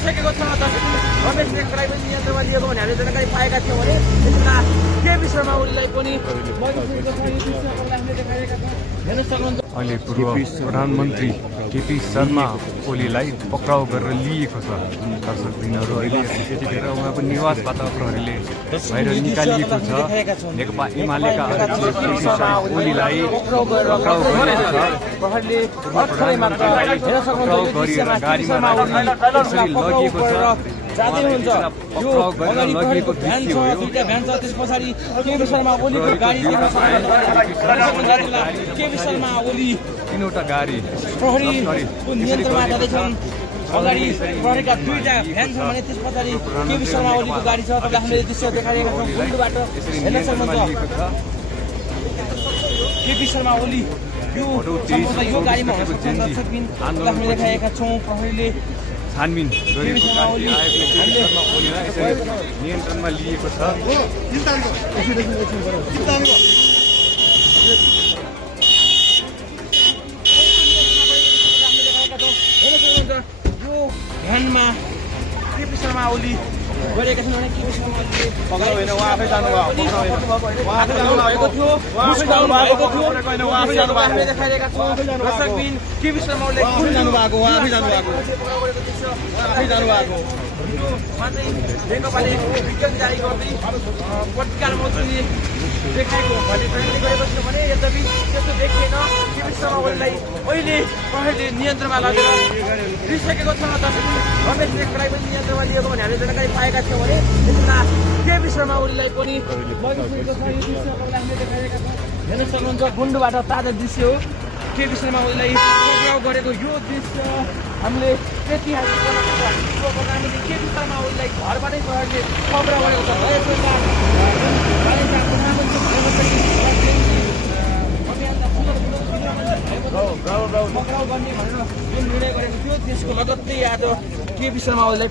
दिइसकेको छ। रमेश रेग्मीलाई पनि नियन्त्रणमा लिएको भने हामीले जानकारी पाएका थियौँ भने त्यसमा केपी शर्मा ओलीलाई पनि हेर्न सक्नुहुन्छ। अहिले पूर्व प्रधानमन्त्री केपी शर्मा ओलीलाई पक्राउ गरेर लिएको छ। दर्शकबिनहरू अहिले यतिखेर उहाँको निवासबाट प्रहरीले बाहिर निकालिएको छ। नेकपा एमालेका अध्यक्ष केपी शर्मा ओलीलाई पक्राउ गरेको छ। प्रहरीले पक्राउ गरेर गाडीमा राखेर त्यसरी लगिएको छ। जाँदै हुन्छ यो अगाडि लगेको भ्यान छ, दुईटा भ्यान छ। त्यस पछाडि केपी शर्मा ओलीको गाडी देख्न सक्नुहुन्छ। केपी शर्मा ओली तीनवटा गाडी प्रहरीको नियन्त्रणमा जाँदैछन्। अगाडि प्रहरीका दुईटा भ्यान छ भने त्यस पछाडि केपी शर्मा ओलीको गाडी छ। तपाईँले हामीले दृश्य देखाइरहेका छौँ। गुन्डुबाट हेर्न सक्नुहुन्छ केपी शर्मा ओली यो गाडीमा हुन सक्छन्। दर्शकबिन हामीले देखाएका छौँ। प्रहरीले छानबिन गरेको नियन्त्रणमा लिएको छ। यो भ्यानमा केपी शर्मा ओली गरेका छन् भने केपी शर्मा ओलीले पक्राउ होइन, उहाँ आफै जानुभएको हामीले देखाइरहेका छौँ। दर्शकबिन केपी शर्मा ओलीले जानुभएको उहाँ आफै जानुभएको नेकपाले विज्ञप्ति जारी गर्दै पत्रकार मन्त्रीले देखाएको भन्ने प्रहरीले गरेको थियो भने यद्यपि त्यस्तो देखिएन। केपी शर्मा ओलीलाई अहिले प्रहरीले नियन्त्रणमा लगेर लिइसकेको छ। रमेश रेग्मीलाई पनि नियन्त्रणमा लिएको भने हामीले जानकारी पाएका थियौँ भने त्यसमा केपी शर्मा ओलीलाई पनि लगिसकेको छ। यो दृश्य हामीले देखाइरहेका छौँ। हेर्न सक्नुहुन्छ गुन्डुबाट ताजा दृश्य हो। केपी शर्मा ओलीलाई पक्राउ गरेको यो दृश्य हामीले त्यति हामीले केपी शर्मा ओलीलाई घरबाटै प्रहरीले पक्राउ गरेको छ। पक्राउ गर्ने भनेर जुन निर्णय गरेको थियो त्यसको लगत्तै आज केपी शर्मा ओलीलाई